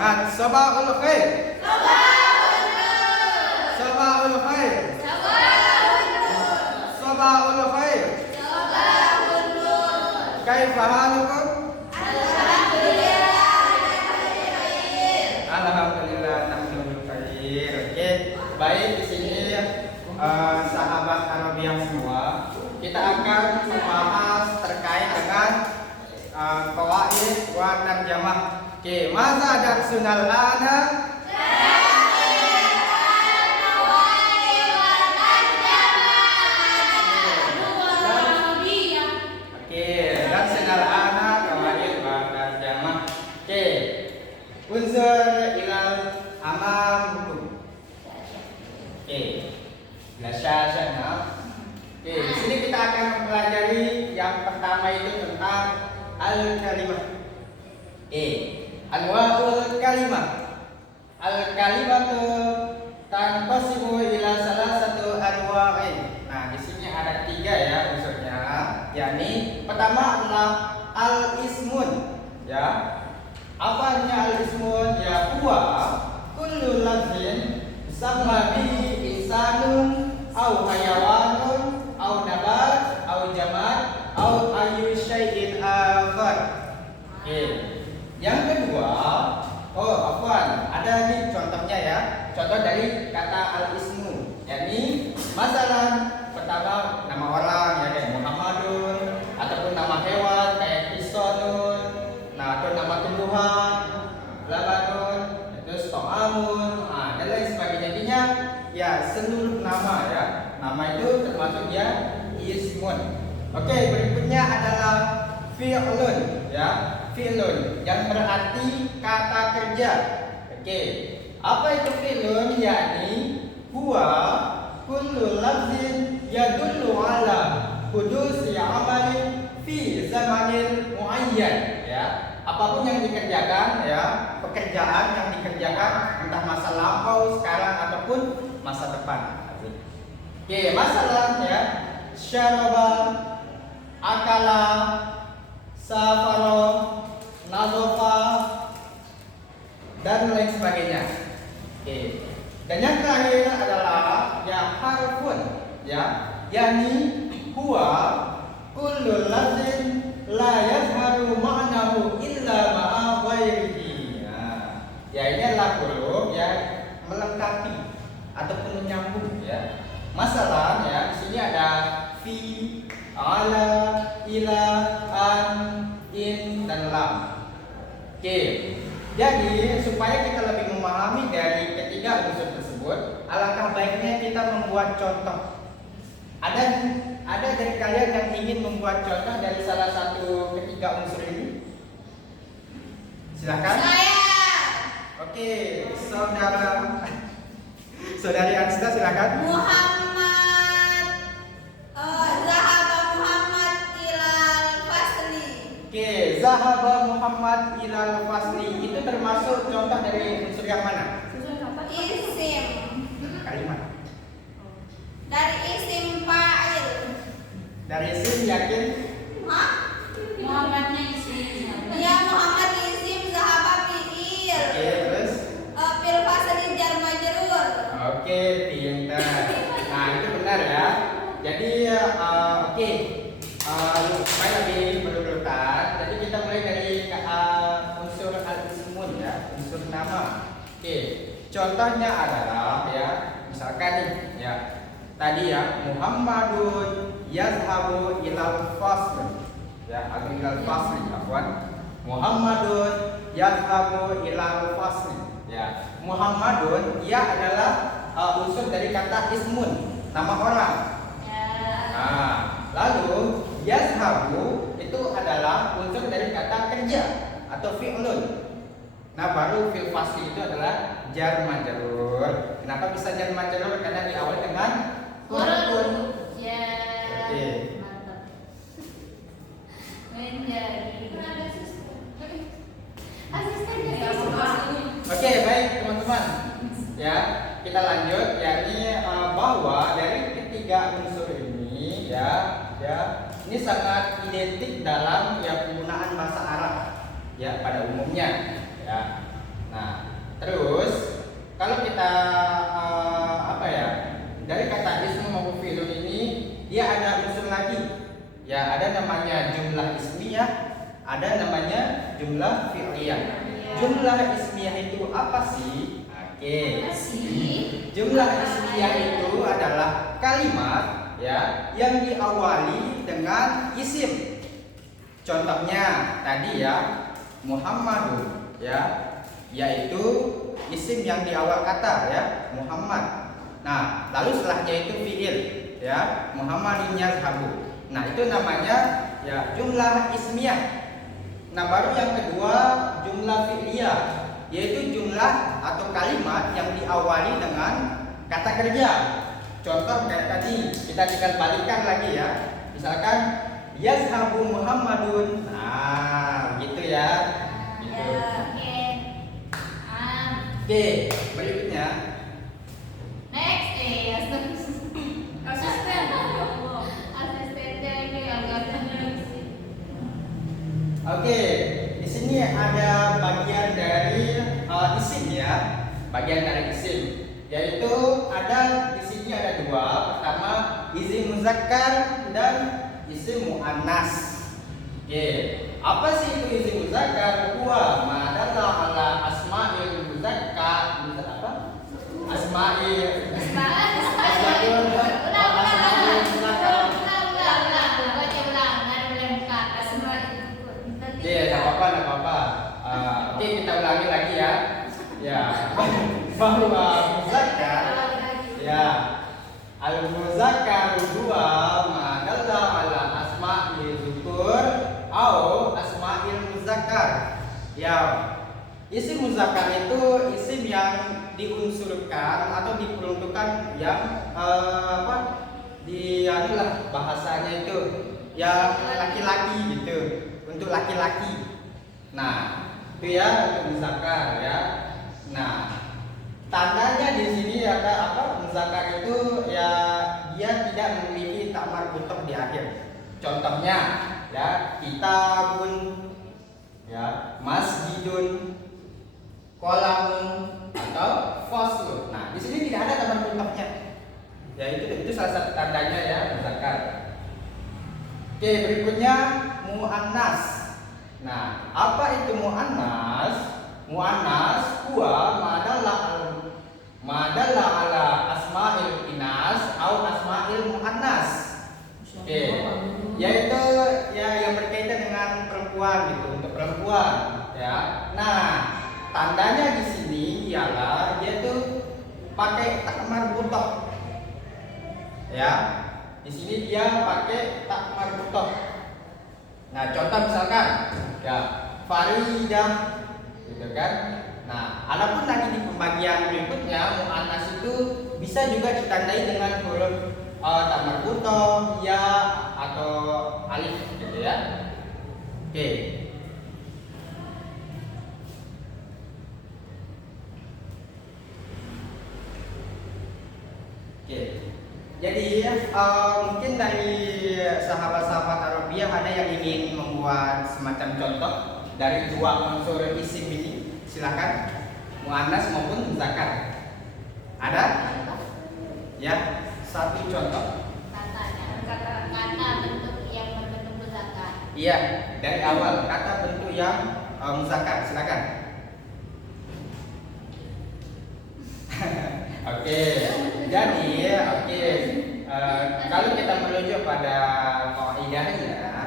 Semangat. Sabahul khair. Sabahul khair. Sabahul khair. Kaifa halukum? Alhamdulillah nahnu khair. Oke, baik di sini sahabat Arabiah semua, kita akan membahas terkait dengan qawaid wa tarjamah. Oke, masa darsunal ana? Unsur ilal amam hukum. Oke, lasyashana. Oke, di sini kita akan mempelajari yang pertama itu tentang al-kalimah. Anwaul kalimah. Al-kalimatu tanqasimu ila salah satu anwa'in. Nah, di sini ada 3 ya unsurnya. Yakni pertama adalah al-ismun, ya. Apa artinya al-ismun? Ya huwa kullu lafzin sama bihi insanun au hayawanun au nabat au jamad au ayu syai'in akhar. Oke. Yang kedua, ada nih contohnya ya. Contoh dari kata al-ismu, yakni masalah pertama nama orang ya kayak Muhammadun, ataupun nama hewan kayak Isonun, atau nama tumbuhan, labanun, terus to'amun, dan lain sebagainya. Intinya ya seluruh nama ya. Nama itu termasuk ya ismun. Oke, berikutnya adalah fi'lun ya. Fi'lun yang berarti kata kerja. Oke. Apa itu fi'lun? Yakni huwa kullu lafzin yadullu ala hudusi amalin fi zamanin muayyan ya. Apapun yang dikerjakan ya, pekerjaan yang dikerjakan entah masa lampau, sekarang ataupun masa depan. Oke, masalah ya, syaraba, akala, safaro, nazofa, dan lain sebagainya. Oke. Dan yang terakhir adalah ya harfun ya, yakni huwa kullu lafzin la yazharu ma'nahu illa ma'a ghairihi. Ya ini adalah huruf ya melengkapi ataupun menyambung ya. Masalah ya di sini ada fi, ala, ila, an, in dan lam. Oke. Jadi supaya kita lebih memahami dari ketiga unsur tersebut, alangkah baiknya kita membuat contoh. Ada dari kalian yang ingin membuat contoh dari salah satu ketiga unsur ini? Silakan. Saya. Oke, saudari Ansta silakan. Zahaba Muhammad ilal fasli. Oke, zahaba Muhammad ilal fasli itu termasuk contoh dari unsur yang mana? Isim. Kalimat. Dari isim fa'il. Dari isim yakin? Hah? Muhammadnya isim. Ya Muhammad isim, zahaba fi'il. Oke, terus? Fil fasli jar majrur. Oke, pintar. Nah, itu benar ya. Jadi oke. Supaya lebih berurutan, jadi kita mulai dari unsur al-ismun ya, unsur nama. Oke. Contohnya adalah ya, misalkan nih ya. Tadi ya, Muhammadun yazhabu ilal fasl. Ya, atau ilal fasli, afwan. Muhammadun yazhabu ilal fasli. Ya, Muhammadun ia adalah unsur dari kata ismun, nama orang. Nah, lalu yazhabu itu adalah unsur dari kata kerja atau fi'lun. Nah, baru fil fasli itu adalah jar majrur. Kenapa bisa jar majrur? Karena diawali dengan huruf. Ya. Oke. Mantap. Menjadi asistennya. Oke, baik teman-teman. Ya, kita lanjut yakni bahwa dari ketiga unsur ini ini sangat identik dalam ya penggunaan bahasa Arab ya pada umumnya ya. Nah, Terus kalau kita apa ya, dari kata ismu maupun fi'lun ini dia ada unsur lagi. Ya, ada namanya jumlah ismiyah, ada namanya jumlah fi'liyah. Jumlah ismiyah itu apa sih? Oke. Jumlah ismiyah itu adalah kalimat ya yang diawali dengan isim. Contohnya tadi ya, Muhammadun ya, yaitu isim yang di awal kata ya, Muhammad. Nah, lalu setelahnya itu fi'il ya, Muhammadun yazhabu. Nah, itu namanya ya jumlah ismiyah. Nah, baru yang kedua jumlah fi'liyah, yaitu jumlah atau kalimat yang diawali dengan kata kerja. Contoh kayak tadi, kita tinggal balikkan lagi ya. Misalkan yazhabu Muhammadun. Nah, gitu ya. Gitu. Oke, berikutnya. Next, asisten. Asistennya ini agak Oke, di sini ada bagian dari isim ya, bagian dari isim, yaitu ada di sini ada dua. Pertama isim muzakkar dan isim muannas. Oke, apa sih itu isim muzakkar? Huwa ma dalla ala asma'il muzakkar, apa? Asma'il Iya, nggak apa-apa. Oke, kita ulangi lagi ya. Ya, bahwa muzakkar, ya, al-muzakkar huwa ma dalla ala asma'il dzukur au asma'il muzakkar. Ya, isim muzakkar itu isim yang diunsurkan atau diperuntukkan yang di anulah bahasanya itu yang laki-laki gitu. Untuk laki-laki. Nah, itu ya untuk muzakkar ya. Nah, tandanya di sini ada apa? Muzakkar itu ya dia tidak memiliki tak marbutah di akhir. Contohnya ya, kitabun ya, masjidun, qalamun atau faslun. Nah, di sini tidak ada tak marbutahnya. Ya itu salah satu tandanya ya muzakkar. Oke, berikutnya muannas. Nah, apa itu muannas? Muannas huwa madalla ala asma'il inas au asma'il muannas. Oke. Yaitu ya yang berkaitan dengan perempuan gitu, untuk perempuan ya. Nah, tandanya di sini ialah dia tuh pakai tak marbutah. Ya. Di sini dia pakai tak marbutah. Nah, contoh misalkan ya Faridah gitu kan. Nah, adapun lagi di pembagian berikutnya muannas itu bisa juga ditandai dengan huruf tak marbutah ya atau alif gitu ya. Oke. Oke. Jadi mungkin dari sahabat-sahabat Arabiyah ada yang ingin membuat semacam contoh dari dua unsur isim ini. Silakan, muannas maupun muzakkar. Ada? Ya, satu contoh. kata bentuk yang berbentuk muzakkar. Iya, dari awal kata bentuk yang muzakkar. Silakan. Oke, jadi kalau kita merujuk pada kaidahnya, ya,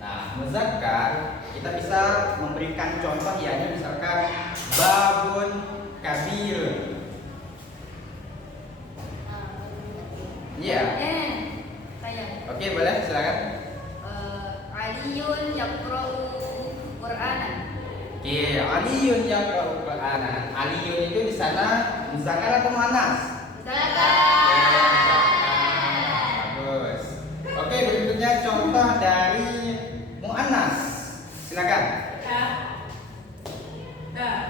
nah muzakkar kita bisa memberikan contoh yakni misalkan babun kabir. Iya. Saya. Oke, boleh silakan. Aliyun yaqra'u Qur'anan. Oke, aliyun yaqra'u Qur'anan. Aliyun itu di sana muzakkar atau muannas? Bagus. Oke, berikutnya contoh dari muannas. Silakan.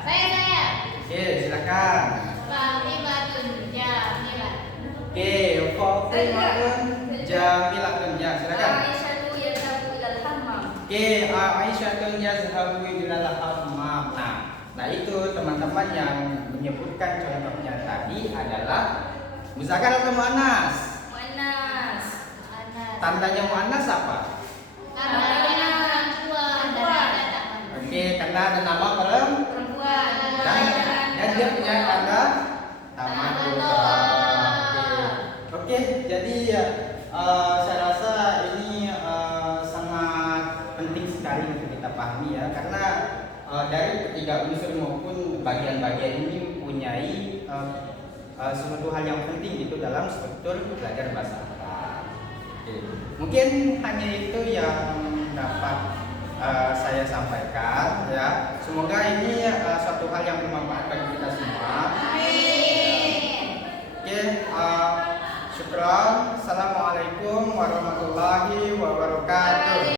Saya. Oke, silakan. Fatimatun jamilah. Oke, Fatimatun jamilatun. Ya, silakan. Aisyatu yadhabu ilal hammam. Oke, Aisyatun yazhabu ilal hammam. Nah, Nah itu teman-teman yang menyebutkan contohnya tadi adalah muzakkar atau muannas? Muannas. Tandanya muannas apa? Karena perempuan. Oke, karena ada nama Perempuan. dan dia punya tanda tamadun. Oke, jadi saya rasa ini sangat penting sekali untuk kita pahami ya, karena dari ketiga unsur maupun bagian-bagian ini mempunyai suatu hal yang penting gitu dalam struktur belajar bahasa Arab. Oke. Mungkin hanya itu yang dapat saya sampaikan ya. Semoga ini suatu hal yang bermanfaat bagi kita semua. Oke, syukran. Assalamualaikum warahmatullahi wabarakatuh.